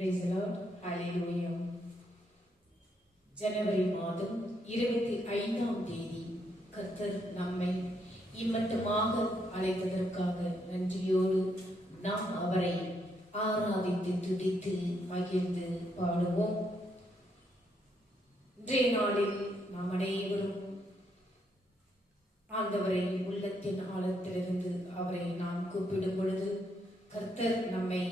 Praise the Lord. Hallelujah. ஜனவரி மாதம் 25ஆம் தேதி கர்த்தர் நம்மை இம்மட்டுமாக அழைத்ததற்காக நன்றியோடு நாம் அவரை ஆராதித்து துதித்து மகிழ்ந்து பாடுவோம். இன்றைய நாளில் நாம் அனைவரும் ஆண்டவரை உள்ளத்தின் ஆழத்திலிருந்து அவரை நாம் கூப்பிடும் பொழுது கர்த்தர் நம்மை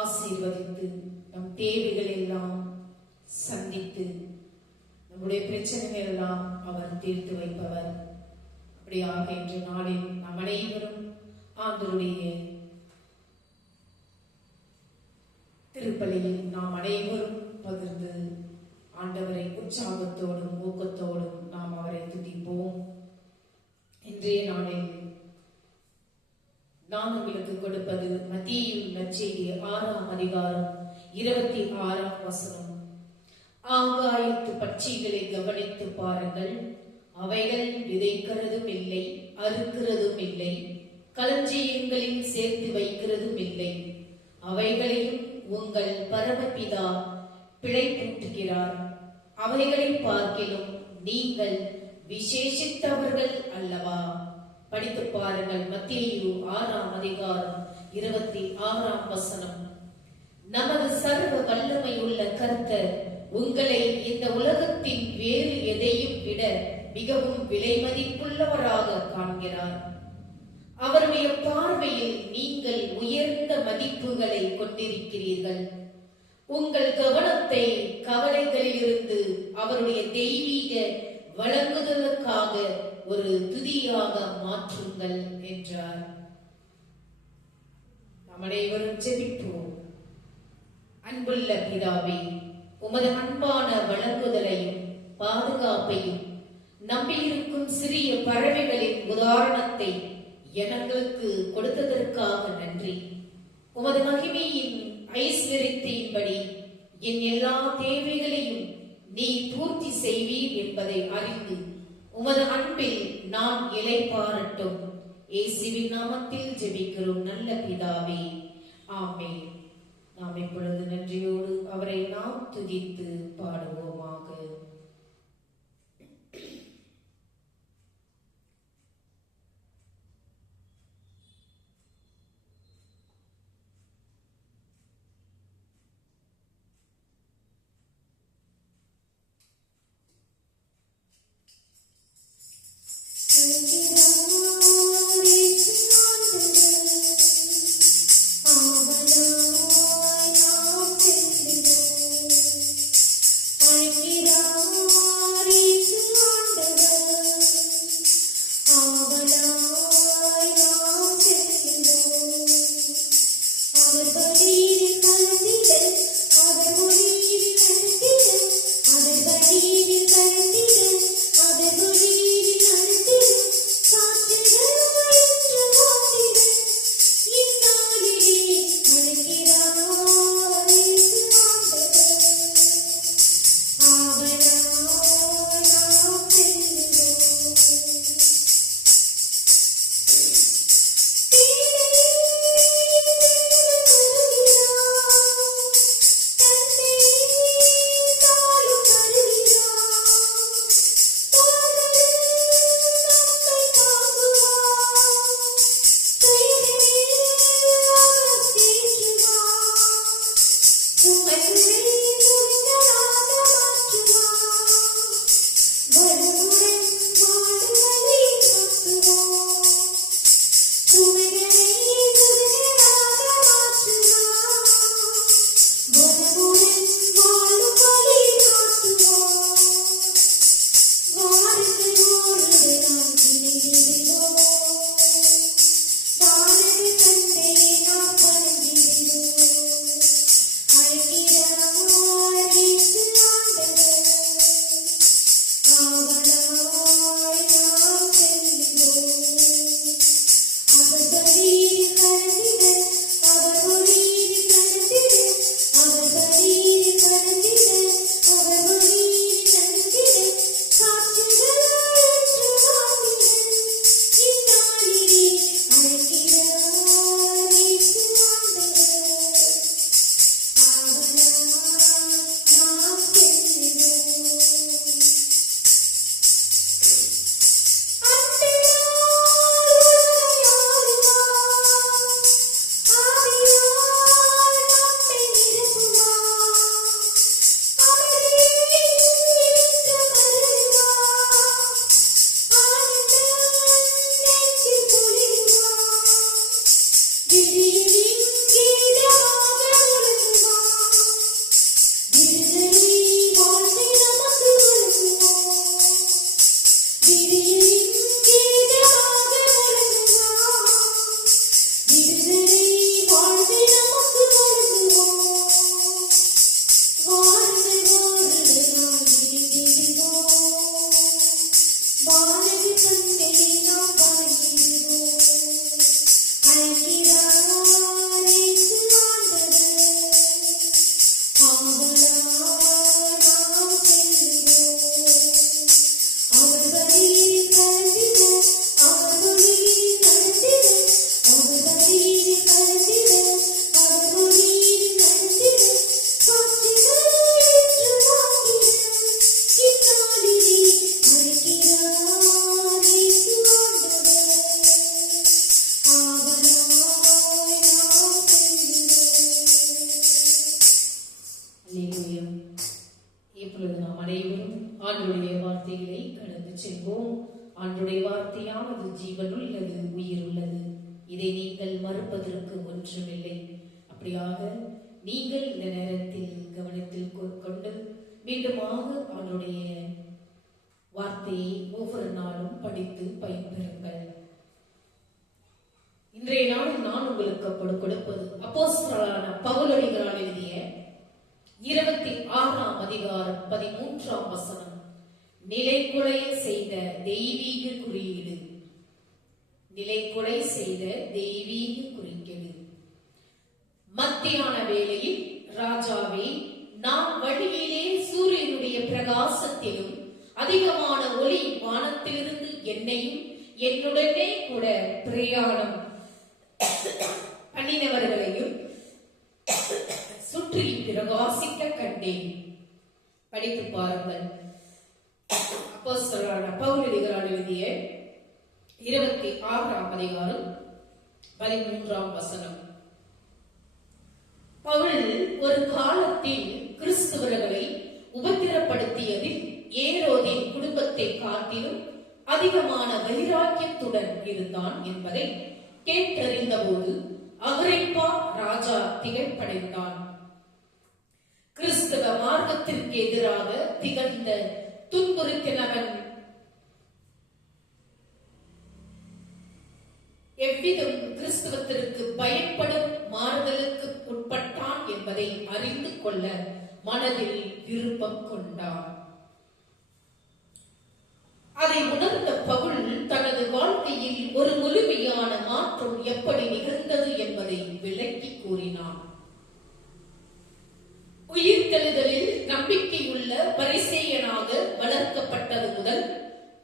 ஆசீர்வதித்து நம் தேவைகள் எல்லாம் சந்தித்து நம்முடைய பிரச்சனைகள் எல்லாம் அவர் தீர்த்து வைப்பவர். அப்படியாக இன்று நாளில் நம் அனைவரும் ஆண்டவருடைய திருப்பலியில் நாம் அனைவரும் பகிர்ந்து ஆண்டவரை உற்சாகத்தோடும் ஊக்கத்தோடும் நாம் அவரை துதிப்போம். இன்றைய நாளில் நான் உங்களுக்கு கொடுப்பது மத்தேயு நற்செய்தி 6ஆம் அதிகாரம் 26ஆம் வசனம். ஆகாயத்து பட்சிகளை கவனித்து பாருங்கள், அவைகள் விதைக்கிறதும் இல்லை, அறுக்கிறதும் இல்லை, களஞ்சியங்களில் சேர்த்து வைக்கிறதும் இல்லை, அவைகளையும் உங்கள் பரமபிதா பிழைப்பூட்டுகிறார். அவைகளை பார்க்கிலும் நீங்கள் விசேஷித்தவர்கள் அல்லவா? படித்து பாருங்கள். மத்தேயு 6ஆம் அதிகாரம் 26ஆம் வசனம். நமது சர்வ வல்லமை உள்ள கர்த்தர் உங்களை இந்த உலகத்தின் வேறு எதையும் விட மிகவும் விலை மதிப்புள்ளவராக காண்கிறார். அவருடைய பார்வையில் நீங்கள் உயர்ந்த மதிப்புகளை கொண்டிருக்கிறீர்கள். உங்கள் கவனத்தை கவலைகளிலிருந்து அவருடைய தெய்வீக வழங்குதலுக்காக ஒரு துதியாக மாற்றுங்கள் என்றார். நாம் அனைவரும் ஜெபிப்போம். அன்புள்ள பிதாவே, உமது அன்பான வழங்குதலையும் பாதுகாப்பையும் நம்பியிருக்கும் சிறிய பறவைகளின் உதாரணத்தை எங்களுக்கு கொடுத்ததற்காக நன்றி. உமது மகிமையின் ஐஸ்வரியத்தின்படி என் எல்லா தேவைகளையும் நீ பூர்த்தி செய்வீர் என்பதை அறிந்து உமது அன்பில் நாம் இளைப்பாறட்டும். இயேசுவின் நாமத்தில் ஜெபிக்கிறோம் நல்ல பிதாவே, ஆமென். நாம் இப்பொழுது நன்றியோடு அவரை நாம் துதித்து பாடுவோமாக. I மறுப்பதற்கு ஒன்றுமில்லை. அப்படியாக நீங்கள் இந்த நேரத்தில் கவனத்தில் கொண்டு மீண்டுமாக அவனுடைய வார்த்தையை ஒவ்வொரு நாளும் படித்து பயன்பெறுங்கள். இன்றைய நாளில் நான் உங்களுக்கு கொடுப்பது அப்போஸ்தலரான பவுலடிகளால் எழுதிய 26ஆம் அதிகாரம் 13ஆம் வசனம். நிலைகுலைய செய்த தெய்வீக குறியீடு. நிலைகுலை செய்த தெய்வீக குறியீடு. மத்தியான வேளையில் ராஜாவே, நாம் வழியிலே சூரியனுடைய பிரகாசத்திலும் அதிகமான ஒளி வானத்திலிருந்து என்னையும் என்னுடனே கூட பிரயாணம் பண்ணினவர்களையும் சுற்றி பிரகாசிக்க கண்டேன். படித்து பாருங்கள். அப்போஸ்தலரான பவுலடிகளால் எழுதிய 26ஆம் அதிகாரம் 13ஆம் வசனம். பவுல் ஒரு காலத்தில் கிறிஸ்தவர்களை உபத்திரப்படுத்தியதில் ஏரோதின் குடும்பத்தை காட்டிலும் அதிகமான வைராக்கியத்துடன் இருந்தான் என்பதை கேட்டறிந்த போது அகிரிப்பா ராஜா திகைப்படைந்தான். கிறிஸ்தவ மார்க்கத்திற்கு எதிராக திகழ்ந்த துன்புறுத்தினவன் எவ்விதம் கிறிஸ்தவத்திற்கு பயப்படும் மாறுதலுக்கு உட்பட்டான் என்பதை அறிந்து கொள்ள மனதில் விருப்பம் கொண்டான். அதை உணர்ந்த பவுல் தனது வாழ்க்கையில் ஒரு முழுமையான மாற்றம் எப்படி நிகழ்ந்தது என்பதை விளக்கி கூறினான். உயிர்த்தெழுதலில் நம்பிக்கையுள்ள பரிசேயனாக வளர்க்கப்பட்டது முதல்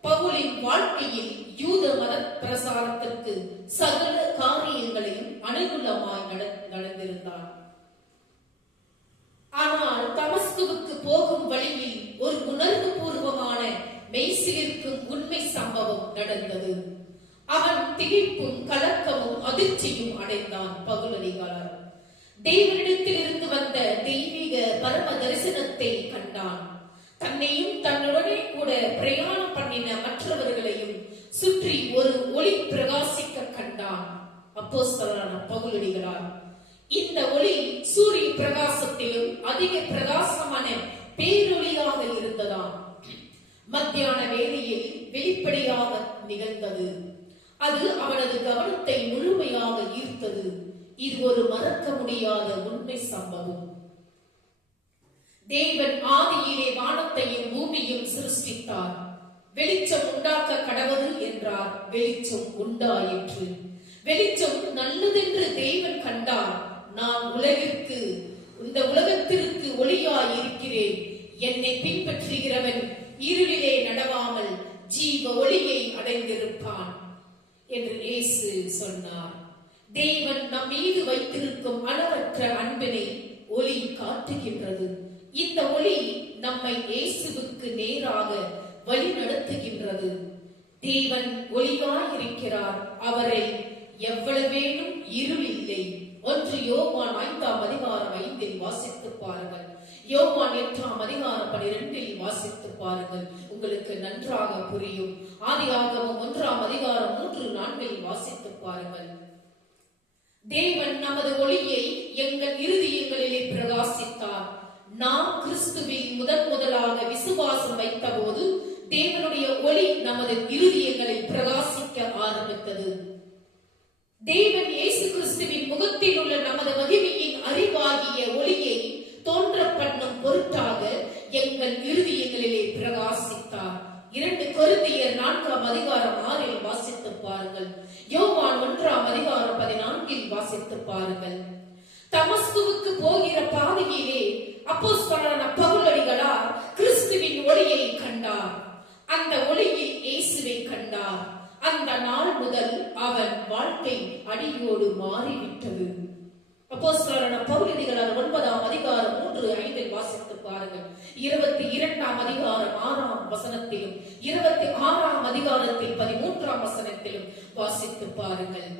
பவுலின் வாழ்க்கையில் யூத மத பிரசாரத்திற்கு சகல காரியங்களையும் அனுகூலமாய் நடந்திருந்தான். ஆனால் தமஸ்குவுக்கு போகும் வழியில் ஒரு உணர்வு பூர்வமான மெய்சிலிருக்கும் உண்மை சம்பவம் நடந்தது. அவன் திகைப்பும் கலக்கமும் அதிர்ச்சியும் அடைந்தான். பவுலடிகளார் தேவனிடத்தில் இருந்து வந்த தெய்வீக பரம தரிசனத்தை கண்டான். தன்னையும் தன்னுடனே கூட பிரயாணம் பண்ணின மற்றவர்களையும் சுற்றி ஒரு ஒளி பிரகாசிக்க கண்டான். அப்போஸ்தலரான பவுலடிகளார் இந்த ஒளி சூரிய பிரகாசத்திலும் அதிக பிரகாசமான பேரொளியாக இருந்ததாம். மத்தியான வேளையில் வெளிப்படையாக நிகழ்ந்தது. அது அவனது கவனத்தை முழுமையாக ஈர்த்தது. இது ஒரு மறக்க முடியாத உண்மை சம்பவம். தேவன் ஆதியிலே வானத்தையும் பூமியும் சிருஷ்டித்தார். வெளிச்சம் உண்டாக்க கடவுள் என்றார். வெளிச்சம் உண்டாயிற்று. வெளிச்சம் நல்லதென்று தேவன் கண்டார். நான் இந்த உலகத்திற்கு ஒளியாய் இருக்கிறேன். என்னை பின்பற்றுகிறவன் இருளிலே நடவாமல் ஜீவ ஒளியை அடைந்திருப்பான் என்று இயேசு சொன்னார். தேவன் நம் மீது வைத்திருக்கும் அளவற்ற அன்பினை ஒளி காட்டுகின்றது. இந்த ஒளி நம்மை இயேசுவுக்கு நேராக வழி நடத்துகின்றது. தேவன் ஒளியாய் இருக்கிறார். அவரை எவ்வளவேனும் இருள் இல்லை. 1 யோவான் 5ஆம் அதிகாரம் 5இல் வாசித்து பாருங்கள். யோவான் 8ஆம் அதிகாரம் 12இல் வாசித்து பாருங்கள். உங்களுக்கு நன்றாக புரியும். ஆதியாகமம் 1ஆம் அதிகாரம் 3-4இல் வாசித்து பாருங்கள். தேவன் நமது ஒளியை எங்கள் இருதயங்களிலே பிரகாசித்தார். நாம் கிறிஸ்துவில் முதலாக விசுவாசம் வைத்த போது தேவனுடைய ஒளி நமது இருதயங்களை பிரகாசிக்க ஆரம்பித்தது. தேவன் இயேசு கிறிஸ்துவின் முகத்தில் உள்ள நமது மகிமையின் அறிவாகிய ஒளியை தோன்ற பண்ணும் பொருட்டாக எங்கள் இருதயங்களிலே பிரகாசித்தார். 2 கொரிந்தியர் 4:6 வாசித்து பாருங்கள். யோவான் 1:14 வாசித்து பாருங்கள். தமஸ்குவுக்கு போகிற பாதையிலே அப்போஸ்தலனான பவுலடிகளார் கிறிஸ்துவின் ஒளியை கண்டார். அந்த ஒளியில் இயேசுவை கண்டார். அந்த நாள் முதல் அவன் வாழ்க்கை அடியோடு மாறிவிட்டது. அப்போஸ்தலனான பவுலடிகளார் 9:3-5 வாசித்து பாருங்கள். 22ஆம் அதிகாரம் 6ஆம் வசனத்திலும் 26ஆம் அதிகாரத்தில் 13ஆம் வசனத்திலும் வாசித்து பாருங்கள்.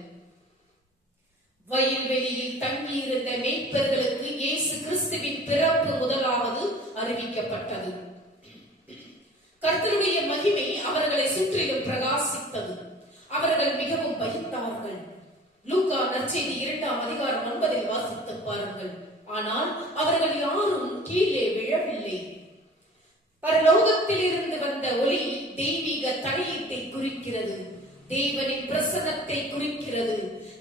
வயல்வெளியில் தங்கியிருந்த மேய்ப்பர்களுக்கு இயேசு கிறிஸ்துவின் பிறப்பு முதலாவது அறிவிக்கப்பட்டது. கர்த்தருடைய மகிமை அவர்களை சுற்றிலும் பிரகாசித்தது. அவர்கள் மிகவும் பயந்தார்கள். லூக்கா நற்செய்தி 2ஆம் அதிகாரம் 9 வாசித்து பாருங்கள். ஆனால் அவர்கள் யாரும் கீழே விழவில்லை. பரலோகத்தில் இருந்து வந்த ஒளி தெய்வீக தடயத்தை குறிக்கிறது. தேவனின் பிரசன்னத்தை குறிக்கிறது.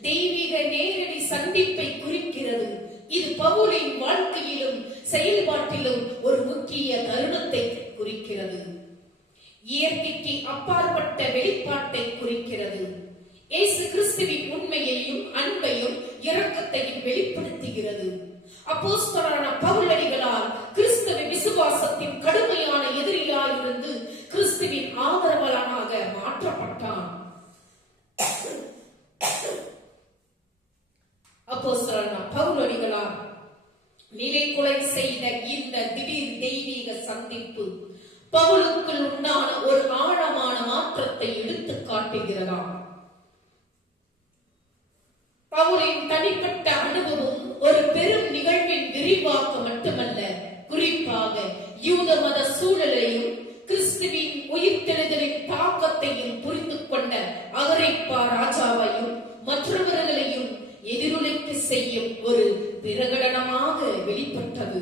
தெய்வீக நேரடி சந்திப்பை குறிக்கிறது. இது பவுலின் வாழ்க்கையிலும் செயல்பாட்டிலும் ஒரு முக்கிய தருணத்தை குறிக்கிறது. இயற்கைக்கு அப்பாற்பட்ட வெளிப்பாட்டை குறிக்கிறது. இயேசு கிறிஸ்துவின் உண்மையையும் அன்பையும் இரக்கத்தையும் வெளிப்படுத்துகிறது. அப்போஸ்தலனான பவுலடிகளால் கிறிஸ்துவின் விசுவாசத்தின் கடுமையான எதிரியாயிருந்து கிறிஸ்துவின் ஆதரவாளனாக மாற்றப்பட்டான். அப்போஸ்தலனான பவுலடிகளார் நிலைகுலை செய்த இந்த திடீர் தெய்வீக சந்திப்பு பவுலுக்குள் உண்டான ஒரு ஆழமான மாற்றத்தை எடுத்து காட்டுகிறதாம். பவுலின் தனிப்பட்ட அனுபவம் ஒரு பெரும் நிகழ்வின் விரிவாக்கம் மட்டுமல்ல, குறிப்பாக யூத மத சூழலையும் கிறிஸ்துவின் உயிர்த்தெழுதலின் தாக்கத்தையும் புரிந்து கொண்ட அகிரிப்பா ராஜாவையும் மற்றவர்களையும் எதிரொலித்து செய்யும் ஒரு பிரகடனமாக வெளிப்பட்டது.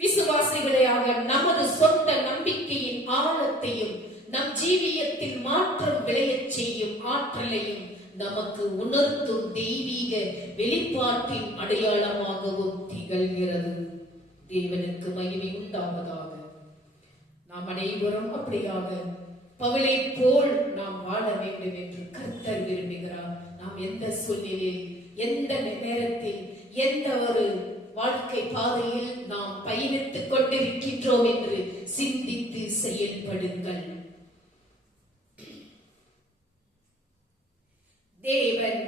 விசுவாசிகளாக நமது சொந்த நம்பிக்கையின் ஆழத்தையும் நம் ஜீவியத்தில் மாற்றம் விளையச் செய்யும் ஆற்றலையும் நமக்கு உணர்த்தும் தெய்வீக வெளிப்பாட்டின் அடையாளமாகவும் திகழ்கிறது. தேவனுக்கு மகிமை உண்டாவதாக. நாம் அனைவரும் அப்படியாக பவுலை போல் நாம் வாழ வேண்டும் என்று கர்த்தர் விரும்புகிறார். நாம் எந்த சூழ்நிலையில், எந்த நேரத்தில், எந்த ஒரு வாழ்க்கை பாதையில் நாம் பயணித்துக் கொண்டிருக்கின்றோம் என்று சிந்தித்து செயல்படுங்கள். தேவன்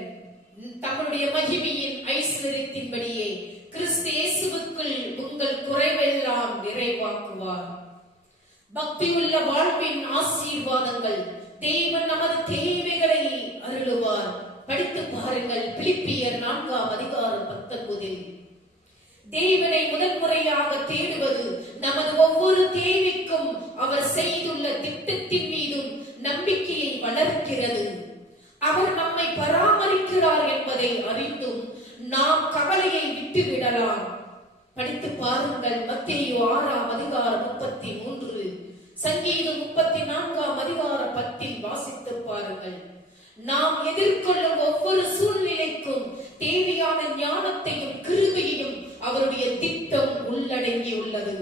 தம்முடைய மகிமையின் ஐஸ்வரியத்தின்படியே கிறிஸ்து இயேசுவுக்குள் உங்கள் குறைவெல்லாம் நிறைவாக்குவார். பக்தியுள்ள வாழ்வின் ஆசீர்வாதங்கள் தேவன் நமது தேவைகளை அருளுவார். படித்து பாருங்கள் பிலிப்பியர் 4ஆம் அதிகாரம் 19. தேவனை முதன்முறையாக தேடுவது நமது ஒவ்வொரு தேவைக்கும் அவர் செய்துள்ள திட்டத்தின் மீதும் நம்பிக்கையை வளர்க்கிறது. அவர் நம்மை பராமரிக்கிறார் என்பதை அறிந்தும் நாம் கவலையை விட்டுவிடலாம். படித்து பாருங்கள் மத்தேயு 6ஆம் அதிகாரம் 33, சங்கீதம் 34ஆம் அதிகாரம் 10 வாசித்து பாருங்கள். நாம் எதிர்கொள்ளும் ஒவ்வொரு சூழ்நிலைக்கும் தேவையான ஞானத்தையும் கிருபையையும் அவருடைய திட்டம் உள்ளடங்கியுள்ளது.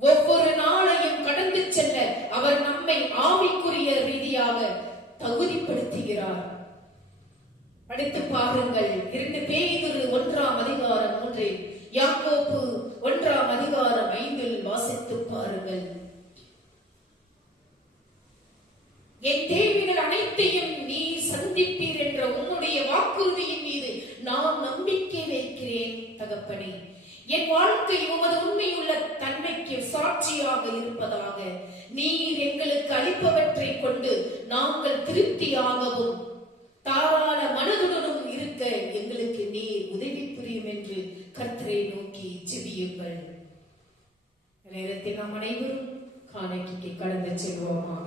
ஒவ்வொரு நாளையும் கடந்து செல்ல அவர் நம்மை ஆவிக்குரிய ரீதியாக தகுதிப்படுத்துகிறார். படித்து பாருங்கள் 2 பேதுரு 1ஆம் அதிகாரம் 3, யாக்கோபு 1ஆம் அதிகாரம் 5 வாசித்து பாருங்கள். என் தேவைகள் அனைத்தையும் நீ சந்திப்பீர் என்ற உன்னுடைய வாக்குறுதியின் மீது நான் நம்பிக்கை வைக்கிறேன் தகப்பனே. என் வாழ்க்கை உமது உண்மையுள்ள தன்மைக்கு சாட்சியாக இருப்பதாக. நீர் எங்களுக்கு அளிப்பவற்றை கொண்டு நாங்கள் திருப்தியாகவும் தாராள மனதுடனும் இருக்க எங்களுக்கு நீர் உதவி புரியும் என்று கர்த்தரை நோக்கி ஜெபியுங்கள். நேரத்தில் நாம் அனைவரும் காணிக்கைக்கு கடந்து செல்வோமாக.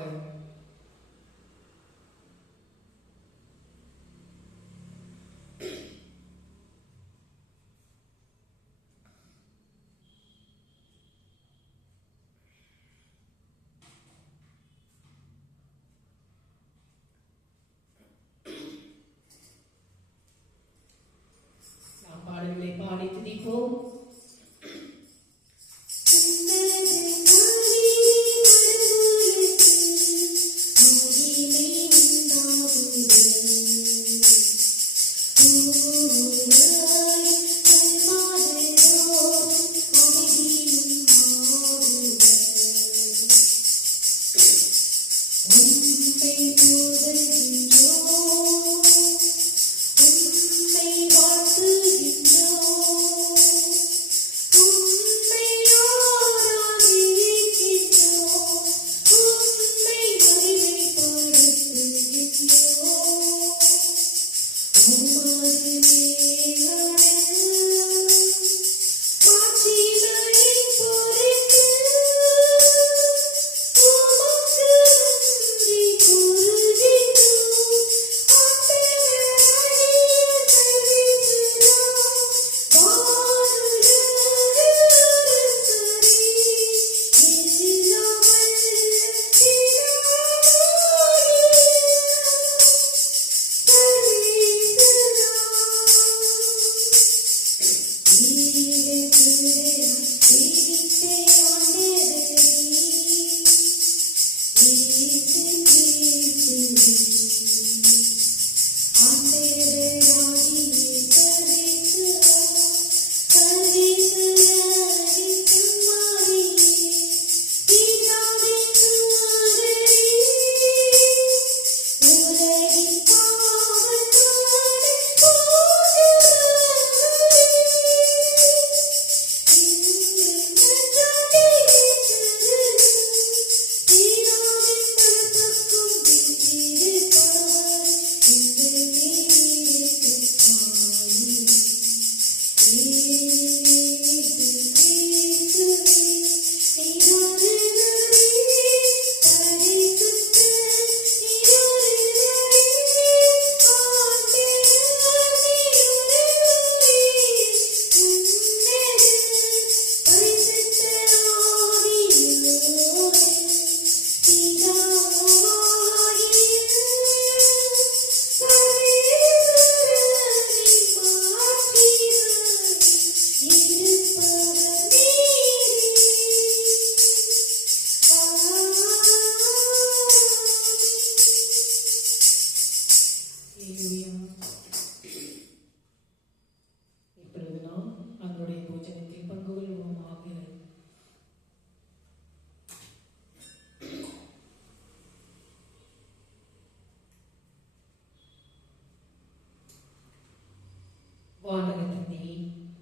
வானகத்தந்தையே,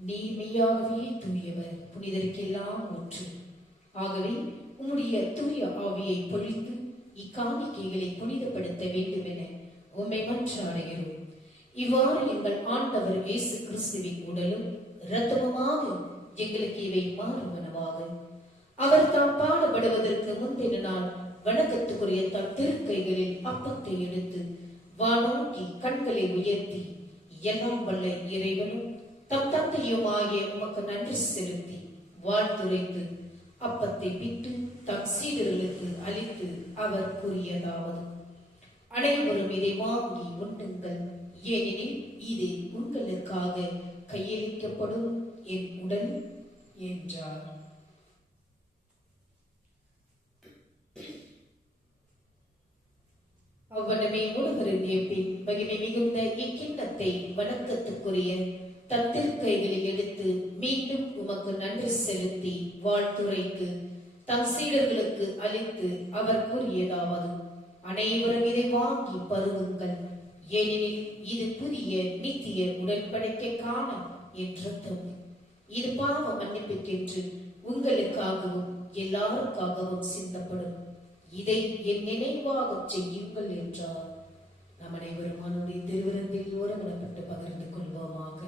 நீ மெய்யாகவே தூயவர், புனிதருக்கெல்லாம் ஒன்று. ஆகவே உம்முடைய தூய ஆவியை பொழிந்து இக்காணிக்கைகளை புனிதப்படுத்த வேண்டும் என உம்மை மன்றாடுகிறோம். இவ்வாறு எங்கள் ஆண்டவர் இயேசு கிறிஸ்துவின் உடலும் இரத்தமுமாக எங்களுக்கு இவை மாறுவனவாக. அவர் தாம் பாடுபடுவதற்கு முந்தின நாள் வணக்கத்துக்குரிய தம் திருக்கைகளில் அப்பத்தை எடுத்து வானோக்கி கண்களை உயர்த்தி, எல்லாம் வல்ல இறைவனும் தம் தந்தையுமாகிய உமக்கு நன்றி செலுத்தி வாழ்த்துரைத்து அப்பத்தை பிட்டு தம் சீடர்களுக்கு அளித்து அவர் கூறியதாவது: அனைவரும் இதை வாங்கி உண்ணுங்கள், ஏனெனில் இது உங்களுக்காக கையளிக்கப்படும் என் உடல் என்றார். அவ்வளவே முழுவருடைய பின் மகிமை மிகுந்த இக்கிண்ணத்தை வணக்கத்துக்குரிய தத்திற்கைகளில் எடுத்து மீண்டும் உமக்கு நன்றி செலுத்தி வாழ்த்துரைத்து தம் சீடர்களுக்கு அளித்து அவர் கூறியதாவது: அனைவரும் இதை வாங்கி பருகுங்கள், ஏனெனில் இது புதிய நித்திய உடன்படிக்கைக்கான என் இரத்தம். இது பாவ மன்னிப்புக்கென்று உங்களுக்காகவும் எல்லாருக்காகவும் சிந்தப்படும். இதை என் நினைவாக செய்யுங்கள் என்றார். நாம் அனைவரும் அவனுடைய திருவிருந்தில் ஒருமனப்பட்டு பகிர்ந்து கொள்வோமாக.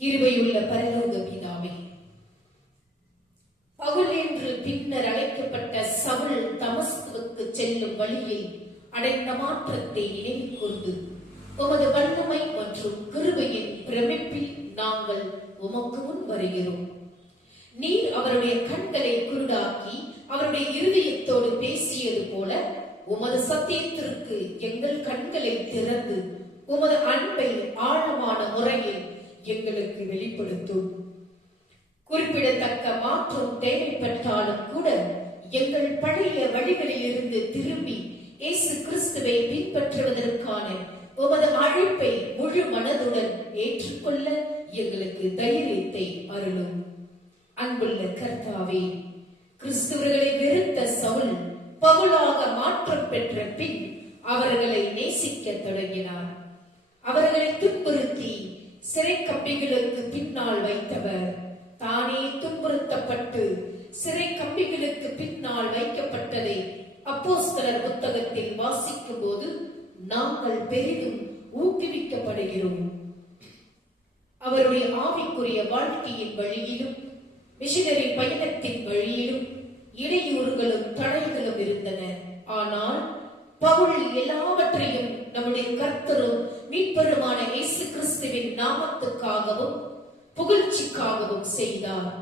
கிருபையுள்ள பரலோக பிதாவே, பவுல் என்று பின்னர் அழைக்கப்பட்ட சவுல் தமஸ்குவுக்கு செல்லும் வழியில் அடைந்த மாற்றத்தை நினைவு கொண்டு உமது வல்லமை மற்றும் கிருபையின் பிரமிப்பில் நாங்கள் உமக்கு முன் வருகிறோம். நீர் அவருடைய கண்களை குருடாக்கி அவருடைய இருதயத்தோடு பேசியது போல உமது சத்தியத்திற்கு எங்கள் கண்களை திறந்து உமது அன்பை ஆழமான முறையில் எங்களுக்கு வெளிப்படுத்தும். குறிப்பிடத்தக்க மாற்றம் தேவைப்பட்டாலும் கூட எங்கள் பழைய வழிகளில் இருந்து திரும்பி இயேசு கிறிஸ்துவை பின்பற்றுவதற்கான உமது அழைப்பை முழு மனதுடன் ஏற்றுக்கொள்ள எங்களுக்கு தைரியத்தை அருளும். அன்புள்ள கர்த்தாவே, கிறிஸ்துவர்களை வெறுத்த சவுல் பவுலாக மாற்றம் பெற்ற பின் அவர்களை நேசிக்க தொடங்கினார். அவர்களை துன்புறுத்தி சிறை கம்பிகளுக்கு பின்னால் வைத்தவர் தானே துன்புறுத்தப்பட்டு சிறை கம்பிகளுக்கு பின்னால் வைக்கப்பட்டதை அப்போஸ்தலர் புத்தகத்தில் வாசிக்கும் போது நாங்கள் பெரிதும் ஊக்குவிக்கப்படுகிறோம். அவருடைய ஆவிக்குரிய வாழ்க்கையின் வழியிலும் மிஷனரி பயணத்தின் வழியிலும் இடையூறுகளும் தடைகளும் இருந்தன. ஆனால் பவுல் எல்லாவற்றையும் நம்முடைய கர்த்தரும் மீட்பருமான இயேசு கிறிஸ்துவின் நாமத்துக்காகவும் புகழ்ச்சிக்காகவும் செய்தார்.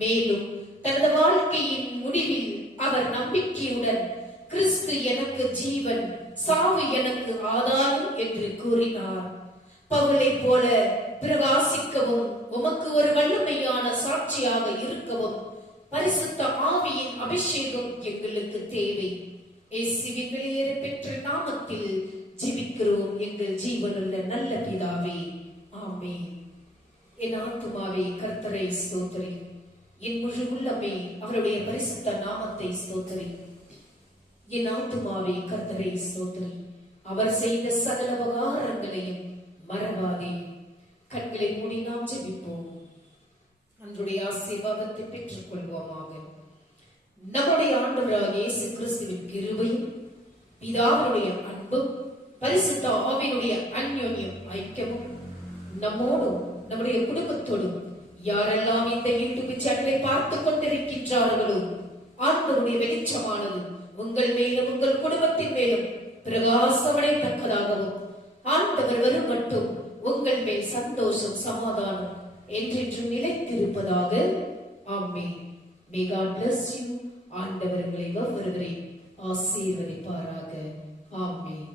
மேலும் தனது வாழ்க்கையின் முடிவில் அவர் நம்பிக்கையுடன் கிறிஸ்து எனக்கு ஜீவன், சாவு எனக்கு ஆதாரம் என்று கூறினார். பவுலை போல பிரகாசிக்கவும் உமக்கு ஒரு வல்லமையான சாட்சியாக இருக்கவும் பரிசுத்த ஆவியின் அபிஷேகம் எங்களுக்கு தேவை. இயேசுவின் வெளியேற பெற்ற நாமத்தில் ஜெபிக்கிறோம் எங்கள் ஜீவனுள்ள நல்ல பிதாவே, ஆமென். என் ஆத்துமாவே கர்த்தரை ஸ்தோத்திரி, என் முழு உள்ளமே அவருடைய பரிசுத்த நாமத்தை ஸ்தோத்திரி. என் ஆத்துமாவே கர்த்தரை ஸ்தோத்திரி, அவர் செய்த சகல உபகாரங்களையும் மறவாதே. கண்களை மூடி நாம் ஜெபிப்போம். அன்றைய ஆசீர்வாதத்தை பெற்றுக் கொள்வோமாக. நம்முடைய ஆண்டவராகிய இயேசு கிறிஸ்துவின் கிருபையும் பிதாவுடைய அன்பும் பரிசுத்த ஆவியினுடைய அன்யோன்யம் ஐக்கியமும் நம்மோடும் நம்முடைய குடும்பத்தோடும் யாரெல்லாம் இந்த யூடியூப் சேனலை பார்த்துக் கொண்டிருக்கின்றார்களோ ஆண்டவருடைய வெளிச்சமானது உங்கள் மேலும் உங்கள் குடும்பத்தின் மேலும் பிரகாசமடையத்தக்கதாகவும் ஆண்டவர் வரும் மட்டும் உங்கள் மேல் சந்தோஷம், சமாதானம் என்றென்றும் நிலைத்திருப்பதாக. ஆமென். May God bless you. ஆண்டவர் உங்களை ஒவ்வொருவரையும் ஆசீர்வதிப்பாராக. ஆமென்.